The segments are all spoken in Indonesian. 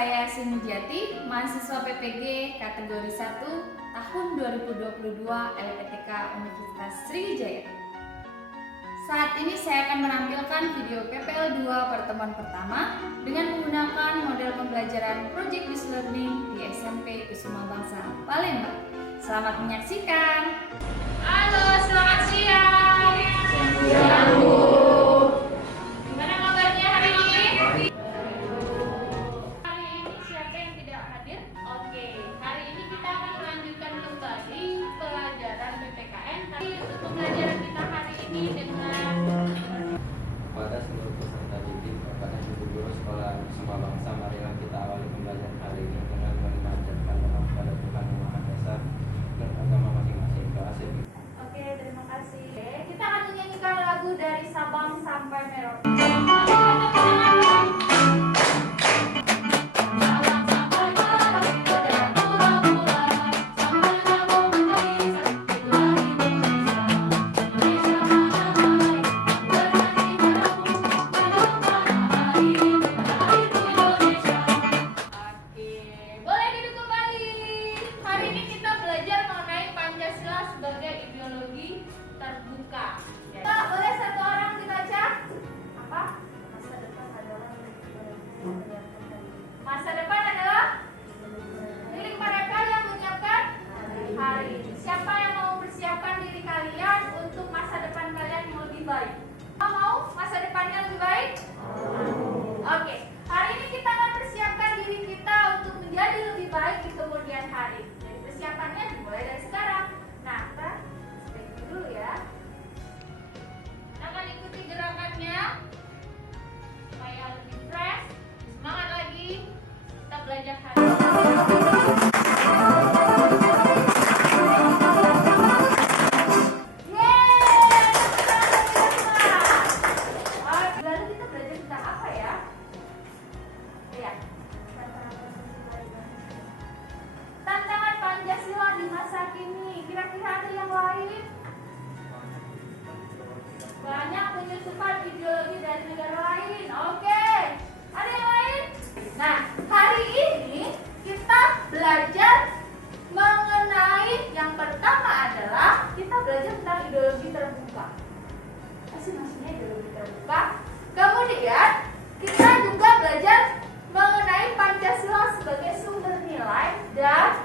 saya Sinujati, mahasiswa PPG kategori 1 tahun 2022 LPTK Universitas Sriwijaya. Saat ini saya akan menampilkan video PPL 2 pertemuan pertama dengan menggunakan model pembelajaran Project Based Learning di SMP Kusuma Bangsa, Palembang. Selamat menyaksikan. Halo, selamat siang. Siang, Bu. Gimana kabarnya hari ini? Hari ini siapa yang tidak hadir? Oke, hari ini kita akan melanjutkan kembali pelajaran PPKN. Tapi untuk pembelajaran kita hari ini dengan kepada seluruh peserta didik, kepada ibu guru sekolah Kusuma Bangsa, marilah kita awali pembelajaran hari ini dengan memanjatkan doa kepada Tuhan Yang Maha Esa dan agama masing-masing. Doa sih. Oke, terima kasih. Kita akan menyanyikan lagu dari Sabang sampai Merauke. Sebagai ideologi terbuka. Kita boleh satu orang dibaca? Apa? Masa depan adalah milik mereka yang menyiapkan hari ini. Siapa yang mau persiapkan diri kalian untuk masa depan kalian yang lebih baik? Mau masa depannya lebih baik? Oke. Hari ini kita akan persiapkan diri kita untuk menjadi lebih baik di kemudian hari. Jadi persiapannya dimulai dari sekarang. Nah, kita stay dulu ya. Kita akan ikuti gerakannya supaya lebih fresh, semangat lagi. Kita belajar hari ini. Lalu kita belajar tentang apa ya? Lihat. Tantangan Pancasila di masa kini. Kira-kira ada yang lain? Banyak penyusupan ideologi dari negara lain. Oke. Ada yang lain? Nah, hari ini kita belajar mengenai yang pertama adalah kita belajar tentang ideologi terbuka. Apa sih maksudnya ideologi terbuka? Kemudian kita juga belajar mengenai Pancasila sebagai sumber nilai dan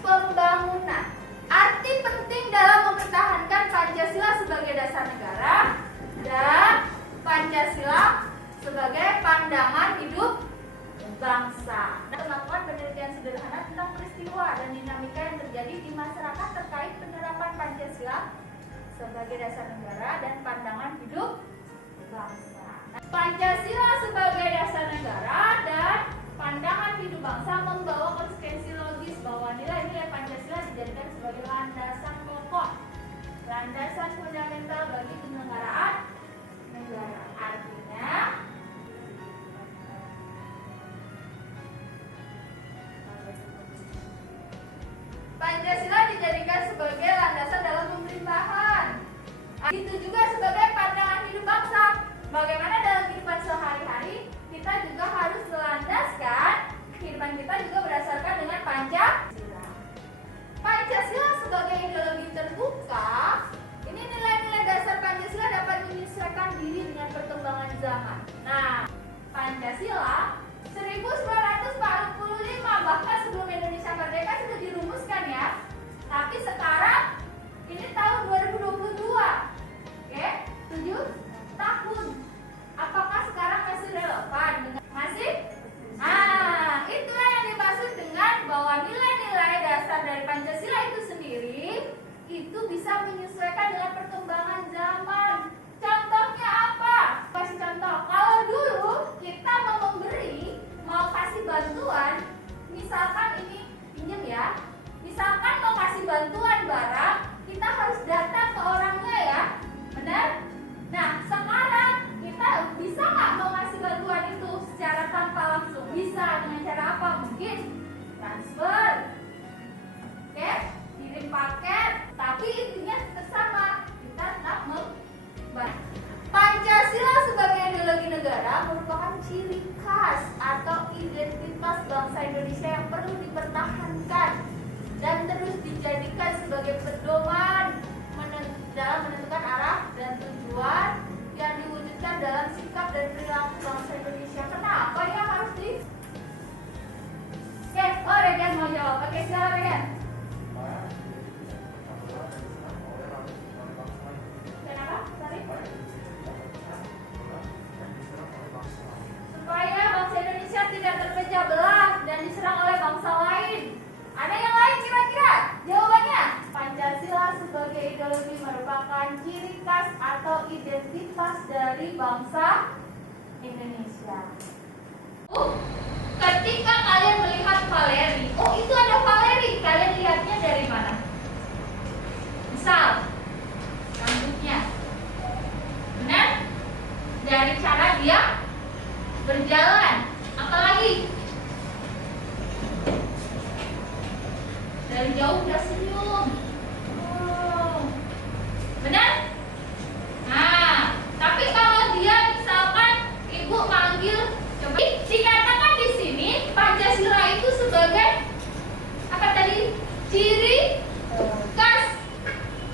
pembangunan. Arti penting dalam mempertahankan Pancasila sebagai dasar negara dan Pancasila sebagai pandangan hidup bangsa. Melakukan penelitian sederhana tentang peristiwa dan dinamika yang terjadi di masyarakat terkait penerapan Pancasila sebagai dasar negara dan pandangan hidup bangsa. Pancasila sebagai dasar negara dan pandangan hidup bangsa membawa konsekuensi logis bahwa nilai-nilai Pancasila dijadikan sebagai landasan pokok, landasan fundamental bagi penyelenggaraan negara. Artinya, Pancasila dijadikan sebagai landasan dalam pemerintahan. Itu juga sebagai pandangan hidup bangsa. Bagaimana dalam kehidupan sehari-hari kita juga harus melandaskan kehidupan kita juga berdasarkan dengan Pancasila. Pancasila sebagai ideologi Indonesia yang perlu dipertahankan dan terus dijadikan sebagai pedoman dalam menentukan arah dan tujuan yang diwujudkan dalam sikap dan perilaku bangsa Indonesia. Kenapa ya harus di? Oke, oh Regen mau jawab. Oke, silakan Regen. Kenapa? Sorry. Supaya bangsa Indonesia tidak terpecah belah dan diserang oleh bangsa lain. Ada yang lain kira-kira? Jawabannya, Pancasila sebagai ideologi merupakan ciri khas atau identitas dari bangsa Indonesia. Ketika kalian melihat Valeri, oh itu ada Valeri, kalian lihatnya dari mana? Misal, rambutnya, benar? Dari cara dia berjalan, apalagi? Dari jauh udah senyum. Oh. Benar? Nah, tapi kalau dia misalkan ibu manggil, coba dikatakan di sini Pancasila itu sebagai apa tadi? Ciri khas,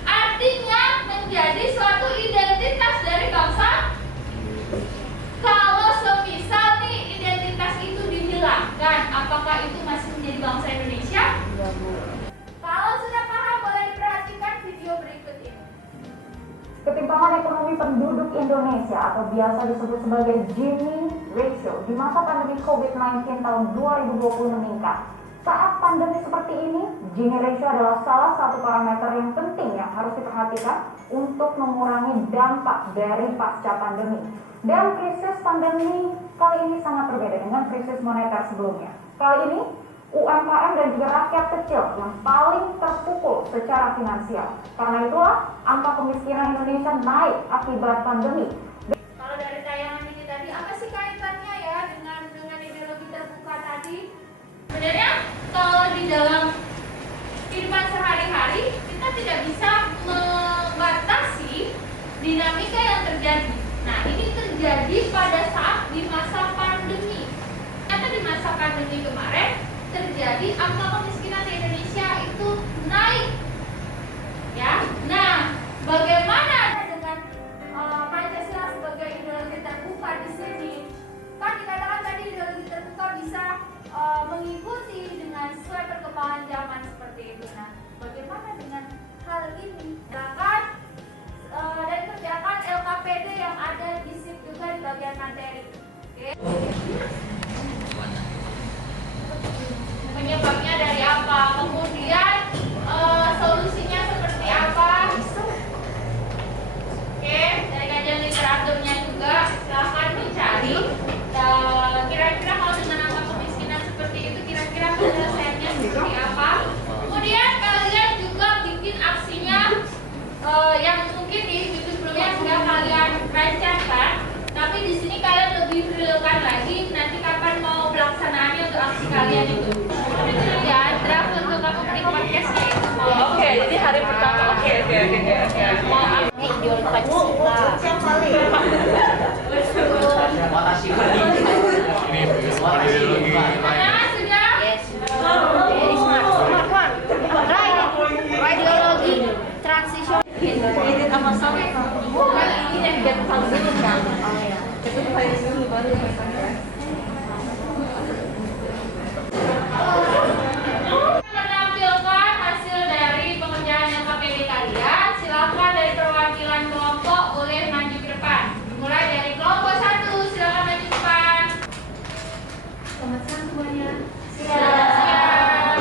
artinya menjadi suatu identitas dari bangsa. Kalau semisal nih identitas itu dihilangkan, apakah itu masih menjadi bangsa Indonesia? Kalau sudah paham, boleh diperhatikan video berikut ini. Ketimpangan ekonomi penduduk Indonesia atau biasa disebut sebagai Gini ratio di masa pandemi COVID-19 tahun 2020 meningkat. Saat pandemi seperti ini, Gini ratio adalah salah satu parameter yang penting yang harus diperhatikan untuk mengurangi dampak dari pasca pandemi. Dan krisis pandemi kali ini sangat berbeda dengan krisis moneter sebelumnya. Kali ini, UMKM dan juga rakyat kecil yang paling terpukul secara finansial. Karena itulah angka kemiskinan Indonesia naik akibat pandemi. Kalau dari tayangan ini tadi, apa sih kaitannya ya dengan ideologi terbuka tadi? Sebenarnya kalau di dalam kehidupan sehari-hari kita tidak bisa membatasi dinamika yang terjadi. Nah, ini terjadi pada saat di masa pandemi. Ternyata di masa pandemi kemarin terjadi angka kemiskinan di Indonesia itu naik. Ya. Nah, bagaimana dengan Pancasila sebagai ideologi terbuka di sini? Kan dikatakan tadi ideologi terbuka bisa mengikuti dengan sesuai perkembangan zaman seperti itu. Nah, bagaimana dengan hal ini? Silakan dan kerjakan LKPD yang ada di SIP juga di bagian materi. Oke. Penyebabnya dari apa? Kemudian solusinya seperti apa? Oke, dari kajian literaturnya juga silahkan dicari. Kira-kira kalau dengan angka kemiskinan seperti itu, kira-kira penyelesaiannya seperti apa? Kemudian kalian juga bikin aksinya yang mungkin di video sebelumnya sudah kalian rancangkan, tapi di sini kalian lebih realkan lagi nanti kapan mau pelaksanaannya untuk aksi kalian itu. Ya, draft untuk aku beri podcastnya itu. Oke, jadi hari pertama. Oke. Mau Ideologi Pancasila. Mana sudah? Yes. Very smart. Right. Ideologi transition. ini sama sama. Ini yang dia tahu dulu kan. Oh ya. Itu hari dulu baru misalnya. Menampilkan hasil dari pengerjaan LKPD kalian. Silakan dari perwakilan kelompok boleh maju ke depan. Mulai dari kelompok 1, silakan maju ke depan. Selamat siang semuanya. Selamat siang.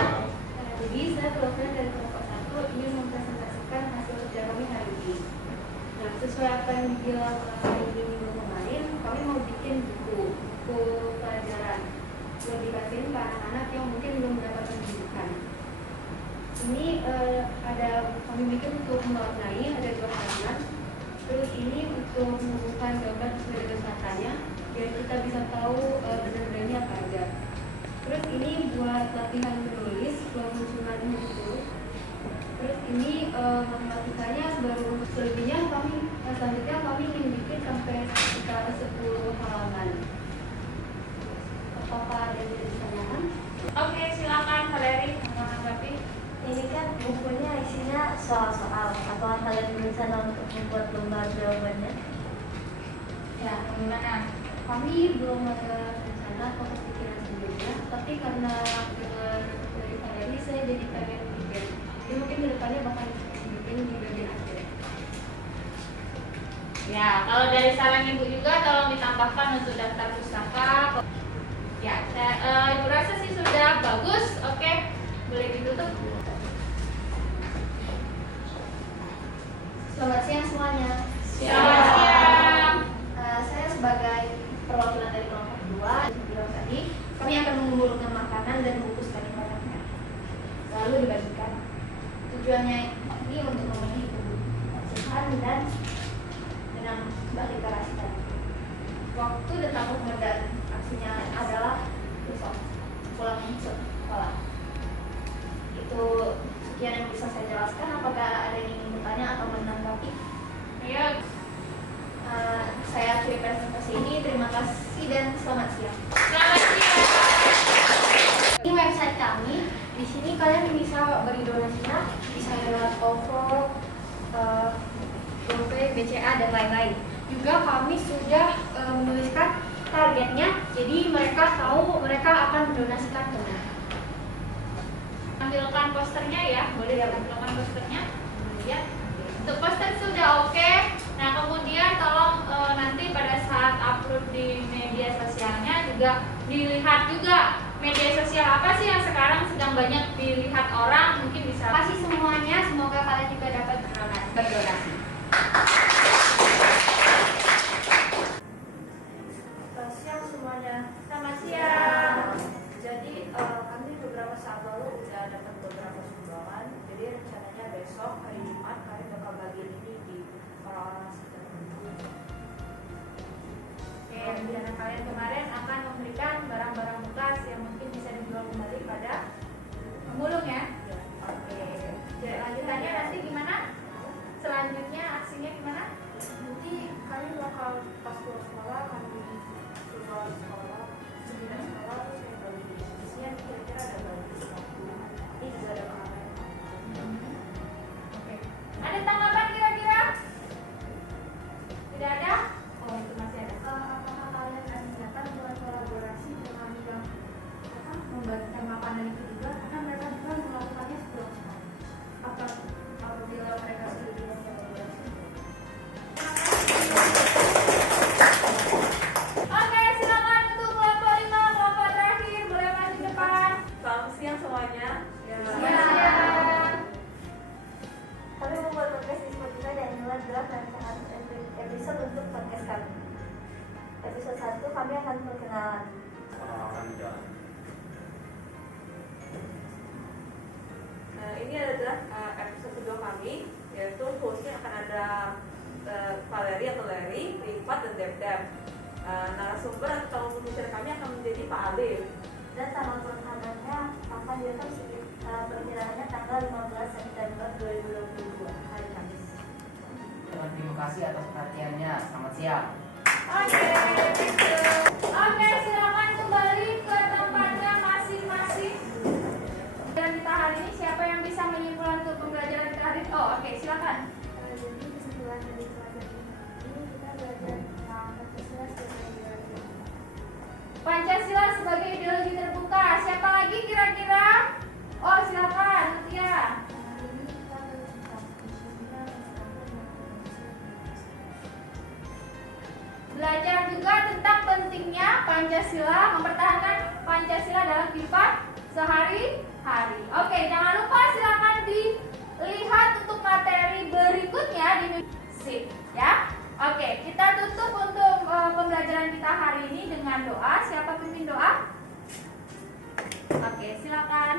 Jadi saya perwakilan dari kelompok 1 ingin mempresentasikan hasil kerja kami hari ini. Nah, sesuai apa yang dibilang hari ini minggu kemarin, kami mau bikin buku pelajaran buat dikasihin ke anak-anak yang mungkin belum mendapatkan pendidikan. Ini ada kami bikin untuk mewarnai, ada 2 halaman. Terus ini untuk menumbuhkan gambar sesuai dengan katanya, biar kita bisa tahu benar-benarnya apa aja. Terus ini buat latihan menulis, buat menyusun itu. Terus ini matematikanya baru selebihnya selanjutnya kami ingin bikin sampai sekitar 10 halaman. Apakah ada yang ditanyakan? Oke, silakan Valeri menanggapi. Ini kan bukunya isinya soal-soal. Apakah kalian berencana untuk membuat lembar jawabannya? Ya, gimana? Kami belum ada rencana atau kepikiran sebelumnya, tapi karena dengar dari Valeri saya jadi pengen bikin. Jadi mungkin kedepannya bakal bikin di bagian akhir. Ya, kalau dari saran Ibu juga tolong ditambahkan untuk daftar pustaka. Ya, Ibu rasa sih sudah bagus. Oke, boleh ditutup. Selamat siang semuanya. Selamat siang. Saya sebagai perwakilan dari kelompok 2 yang bilang tadi, kami akan mengumpulkan makanan dan bungkus tadi barangnya, lalu dibagikan. Tujuannya ini untuk memenuhi kebutuhan dan dengan Mbak literasi tadi. Waktu dan tahun dan aksinya adalah besok pulang sekolah. Itu sekian yang bisa saya jelaskan. Apakah ada yang ingin bertanya atau menanggapi? Ayo. Saya akhiri presentasi ini. Terima kasih dan selamat siang. Selamat siang. Ini website kami. Di sini kalian bisa beri donasinya, bisa lewat OVO, GoPay, BCA dan lain-lain. Juga kami sudah menuliskan targetnya, jadi mereka tahu mereka akan mendonasikan kemana. Tampilkan posternya ya, boleh tampilkan posternya. Lihat. Untuk poster sudah oke. Nah, kemudian tolong nanti pada saat upload di media sosialnya juga dilihat juga media sosial apa sih yang sekarang sedang banyak dilihat orang, mungkin bisa. Terima kasih semuanya, semoga kalian juga dapat berdonasi. Selamat siang semuanya. Selamat siang. Jadi kami beberapa saat lalu udah dapat beberapa sumbangan. Jadi rencananya besok hari Jumat kami bakal bagi ini di orang-orang sekitar. Oke, rencana kalian kemarin akan memberikan barang-barang bekas yang mungkin bisa dijual kembali pada pemulung ya. Oke. Jadi lanjutannya nanti gimana? Selanjutnya aksinya gimana? Nanti kami bakal pas pulang sekolah kami keluar sekolah, sebelum sekolah terus kami bagi di isinya kira-kira ada bagi 50. Ini juga ada kamera. Oke. Ada tanggapan kira-kira? Tidak ada? Oh, itu masih ada. Apakah kalian ada niatan buat kolaborasi dengan yang membagikan makanan itu juga? Karena mereka juga melakukannya sebulan sekali. Apabila mereka setuju dengan kolaborasi. Oke, silakan untuk kelompok 5, kelompok terakhir boleh maju depan. Selamat siang semuanya. Silakan. Kami membuat podcast di Spotify dan inilah draft rancangan episode untuk podcast kami. Episode 1 kami akan perkenalan. Orang-orang di jalan. Ini adalah episode kedua kami, yaitu hostnya akan ada Valeri atau Larry, Rifat dan Deb. Narasumber atau calon pembicara kami akan menjadi Pak Alif. Dan tanggal perkenalannya akan dilakukan perkiraannya tanggal 15 September 2022 hari Kamis. Terima kasih atas perhatiannya. Selamat siang. Oke, silakan kembali ke tempatnya masing-masing. Dan kita hari ini siapa yang bisa menyimpulkan untuk pembelajaran kita hari ini? Oh, oke, silakan. Jadi kesimpulan dari pelajaran ini kita belajar tentang Pancasila sebagai ideologi. Pancasila sebagai ideologi terbuka. Siapa lagi kira-kira? Oh, silakan, Mutia. Hari ini kita belajar tentang Pancasila Belajar juga tentang pentingnya Pancasila, mempertahankan Pancasila dalam kehidupan sehari-hari. Oke, jangan lupa silakan dilihat untuk materi berikutnya di sip ya. Oke, kita tutup untuk pembelajaran kita hari ini dengan doa. Siapa pimpin doa? Oke, silakan.